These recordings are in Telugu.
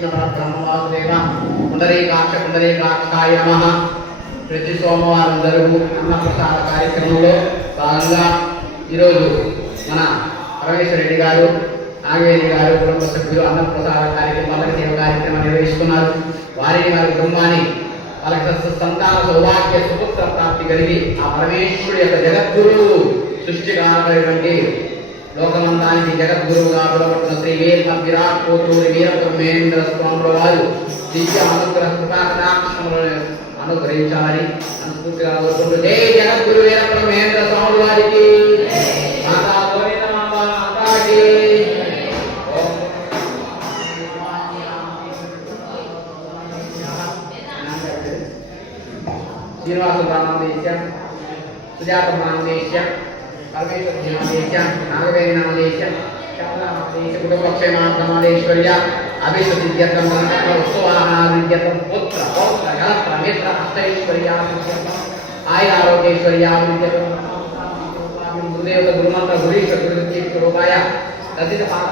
విష్ణు బ్రహ్మ వాసుదేవ పుండరీకాక్షాయ నమః. ప్రతి సోమవారం జరుగు అన్నప్రసాద కార్యక్రమంలో భాగంగా ఈరోజు మన పరమేశ్వర రెడ్డి గారు, నాగవేణి గారు కుటుంబ సభ్యులు అన్నప్రసాద కార్యక్రమాలకు సేవ కార్యక్రమం నిర్వహిస్తున్నారు. వారిని వారి కుటుంబాన్ని వాళ్ళకి సంతాన సౌభాగ్య సుపుత్ర ప్రాప్తి కలిగి ఆ పరమేశ్వరుడు యొక్క జగద్గురువు సృష్టికారమైనటువంటి లోకమందానికి జగద్గురువుగా పిలువబడుతున్న శ్రీ వీర విరాట్ కోటూరి వీరబ్రహ్మేంద్ర స్వాముల వారు దివ్య అనుగ్రహ కృపాకటాక్షములను అనుగ్రహించాలని మనస్ఫూర్తిగా కోరుకుంటూ జై జగద్గురు వీరబ్రహ్మేంద్ర స్వాముల వారికి శ్రీనివాస నామదేశ్య, సుజాత నామదేశ్య, పరమేశ్వర నామదేశ్య, నాగవేణి నామదేశ్య, శ్యామలాదేశ కుటుంబక్షేమార్థమాదేశ్వర్య అభిషృద్ధ్యర్థం ఉత్సవానాదిత్యర్థం పుత్ర పౌత్ర గణత్ర మిత్ర అష్టైశ్వర్యాదిత్యర్థం ఆయుర ఆరోగ్యైశ్వర్యాదిత్యర్థం గురుదేవత గురుమంత్ర గురీశ్వర గురుదీక్ష రూపాయ తదిత పాద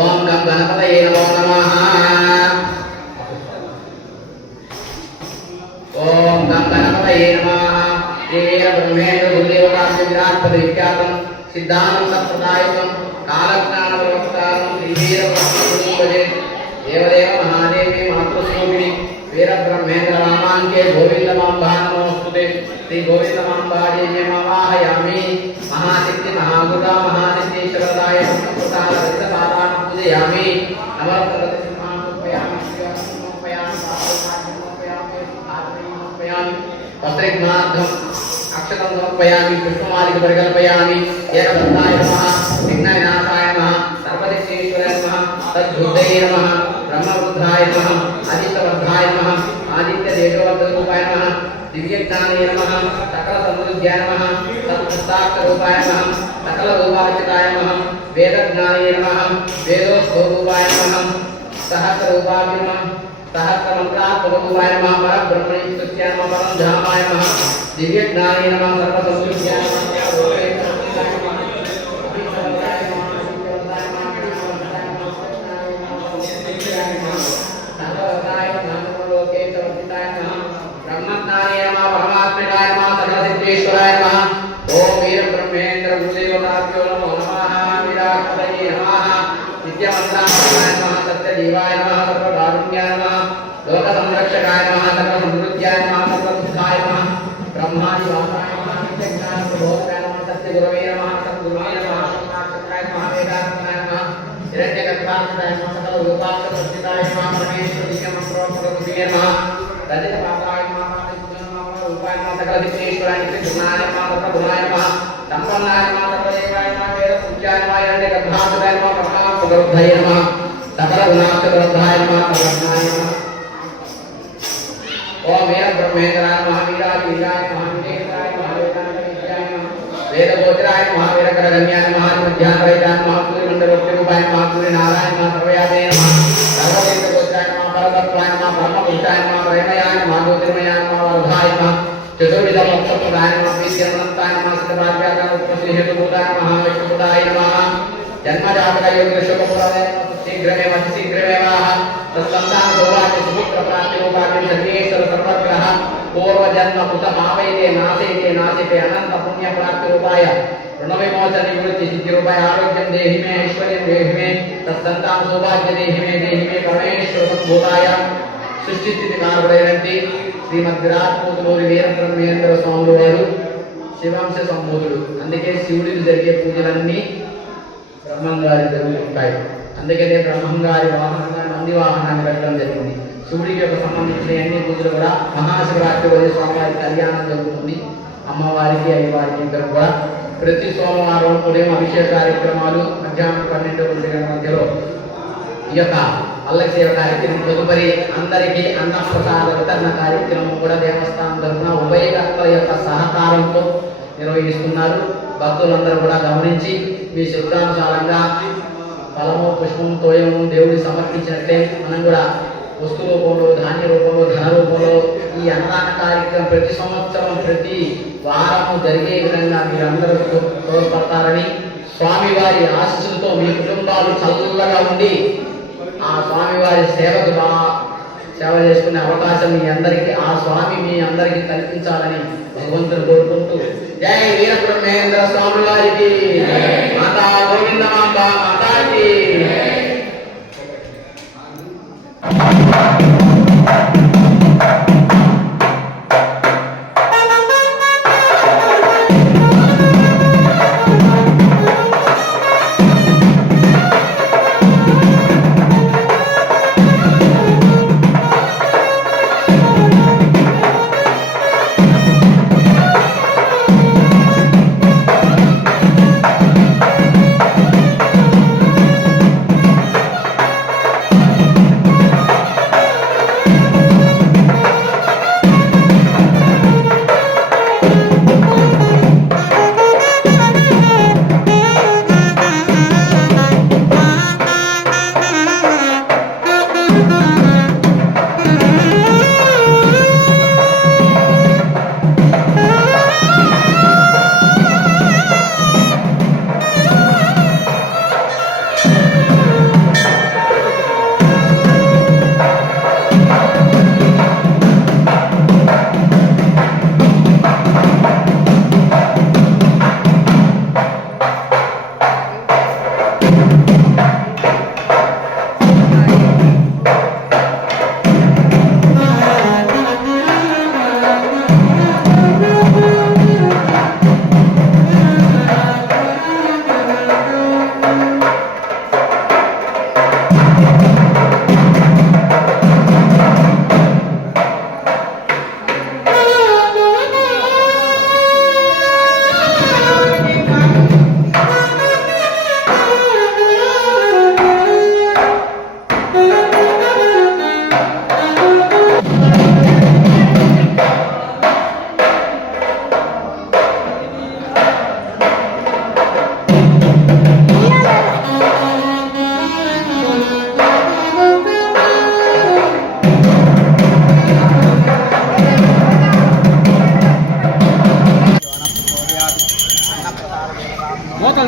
ఓం గం గణపతయే నమో నమః. ఓం గం గణపతయే నమః. వీరబ్రహ్మేంద్ర గురుదేవతాస్య విరాట్పద విఖ్యాతం సిద్ధానంద ప్రదాయకం కాలజ్ఞాన ప్రవక్తారం శ్రీ వీరబ్రహ్మణే దేవదేవ మహాదేవి మాతృస్వరూపిణి వీరబ్రహ్మేంద్ర రామాంకే గోవిందమాంబా నమోస్తుతే. శ్రీ గోవిందమాంబాదేవ్యమావాహయామి. మహాశక్తి మహాగుణ మహాసిద్ధేశ్వరదాయ ప్రసాదాన్ని పూజయామి. నమస్కారం వస్త్రజ్ఞార్థం అక్షతం సమర్పయామి. పుష్పమాలిక పరికల్పయామి. ఏకదంతాయ నమః, విఘ్న వినాశాయ నమః, సర్వదిక్షేశ్వరాయ నమః, తద్బుద్ధయే నమః, బ్రహ్మబుద్ధాయ నమః, ఆదిత్యవర్ధాయ నమః, ఆదిత్య దేశవర్ధరూపాయ నమః, దివ్యజ్ఞానే నమః, సకల సమృద్ధ్యాయ నమః, సత్పుస్తాక్షరూపాయ నమః, సకల రూపార్చితాయ నమః, వేదజ్ఞానే నమః, వేదోద్భవరూపాయ నమః, సహస్రరూపాయ నమః, సహస్రమంత్రాత్మకరూపాయ నమః, పరబ్రహ్మణి స్తుత్యాయ నమః, పరంధామాయ నమః, దివ్యజ్ఞానే నమః, సర్వసమృద్ధ్యాయ నమః, బ్రహ్మజ్ఞానే నమః, పరమాత్మికాయ నమః, సకలసిద్ధేశ్వరాయ నమః. ఓం వీరబ్రహ్మేంద్ర గురుదేవతాభ్యో నమో నమః. విరాట్పదయే నమః. నిత్యమంత్రాయ నమః, సత్యజీవాయ నమః, సర్వకారుణ్యాయ నమః, లోక సంరక్షకాయ నమః, సకల సమృద్ధ్యాయ నమః, సర్వబుద్ధాయ నమః, బ్రహ్మాదివాసాయ నమః, నిత్యజ్ఞాన ప్రబోధాయ నమః, సత్యగురవే నమః, సద్గురువే నమః, సోమాక్షరాయ నమః, వేదాంతాయ నమః, హిరణ్యగర్భాక్షరాయ నమః, సకల రూపాక్షరస్థితాయ నమః, పరమేశ్వర దివ్యమంత్రోత్తరగురువే నమః, తదిత పాపాయ నమః, రూపాయ నమః, సకల దిక్కేశ్వరాయ కృష్ణాయ నమః, సర్వగుణాయ నమః, సంపన్నాయ నమః, సర్వదేవాయ నమః, వేద పూజ్యాయ నమః, హిరణ్యగర్భాక్షరాయ నమః, పరమాత్మగరుద్ధయ నమః, సకల గుణాక్షరగరుద్ధాయ నమః, సర్వజ్ఞాయ నమః. ఓం వీరబ్రహ్మేంద్రాయ నమః. వీరాయ వీరాయ నమః, విజేంద్రాయ నమః, వేదాంతవిద్యాయ నమః, వేదగోచరాయ నమః, వీరకరగణ్యాయ నమః, మధ్యాహ్నరహితాయ నమః, సూర్యమండలోక్తిరూపాయ నమః, సూర్యనారాయణ నమః, సర్వవ్యాపే నమః, సర్వవేదగోచరాయ నమః, పరతత్వాయ నమః, బ్రహ్మపురుషాయ నమః, ప్రేమయాయ నమః, జ్యోతిర్మయాయ నమః, వరదాయ నమః, చతుర్విధమోక్షప్రదాయ నమః, వీర్యమనంతాయ నమః, సిద్ధభాగ్యాయ ఉపశ్రీహేతుభూతాయ నమః, విష్ణుభూతాయ నమః, జన్మజాతకయోగశుభపురాయ శీఘ్రమేవ శీఘ్రమేవ తత్సంతాన సౌభాగ్య సుపుత్ర ప్రాప్తి రూపాగ్యం సర్వేశ్వర సర్వగ్రహ పూర్వజన్మ కృతమావైతే నాశైతే నాశితే అనంత పుణ్య ప్రాప్తి రూపాయ రుణ విమోచన నివృత్తి సిద్ధి రూపాయ ఆరోగ్యం దేహి మే, ఐశ్వర్యం దేహి మే, తత్సంతాన సౌభాగ్య దేహి మే పరమేశ్వర సంభూతాయ. సృష్టి స్థితి కారకుడైనటువంటి శ్రీమద్ విరాట్ కోటూరి వీరబ్రహ్మేంద్ర స్వాముల వారు శివాంశ సంభూతుడు. అందుకే శివుడికి జరిగే పూజలన్నీ బ్రహ్మంగారి జరుగుతుంటాయి. అందుకనే బ్రహ్మంగారి వాహనంగా నంది వాహనాన్ని పెట్టడం జరిగింది. శివుడికి యొక్క సంబంధించిన అన్ని పూజలు కూడా మహాశివరాత్రి రోజు స్వామివారి కళ్యాణం జరుగుతుంది. అమ్మవారికి అయ్యవారికి ఇద్దరు కూడా ప్రతి సోమవారం ఉదయం అభిషేక కార్యక్రమాలు, మధ్యాహ్నం 12 గంటల మధ్యలో ఈ యొక్క పల్లకి సేవ కార్యక్రమం, తదుపరి అందరికీ అన్నప్రసాద వితరణ కార్యక్రమం కూడా దేవస్థానం తరఫున ఉభయకర్తల యొక్క సహకారంతో నిర్వహిస్తున్నారు. భక్తులందరూ కూడా గమనించి మీ శబ్దానుసారంగా ఫలము, పుష్పము, తోయము దేవుడికి సమర్పించినట్లే మనం కూడా వస్తు రూపంలో, ధాన్య రూపంలో, ధన రూపంలో ఈ అన్నదాన కార్యక్రమం ప్రతి సంవత్సరం ప్రతి వారము జరిగే విధంగా మీరందరూ తోడ్పడతారని స్వామివారి ఆశీస్సులతో మీ కుటుంబాలు చల్లగా ఉండి ఆ స్వామివారి సేవకు సేవ చేసుకునే అవకాశం మీ అందరికీ ఆ స్వామి మీ అందరికీ కల్పించాలని భగవంతుని కోరుకుంటూ జై వీరబ్రహ్మేంద్ర స్వామి వారికి మాతా గోవిందమాంబ మాతాకి.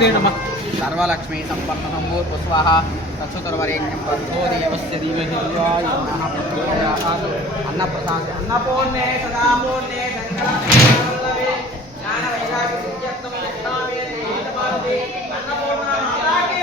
सर्वलक्ष्मी संपन्न संपूर्ण स्वाहा तत्सुतरवरेण्यं बद्धोरि अवश्य धीमहि अन्न प्रसाद अन्नपूर्णे सदा पूर्णे संकल्पे ज्ञान वैराग्य सिद्ध्यर्थम अन्नपूर्णा माता की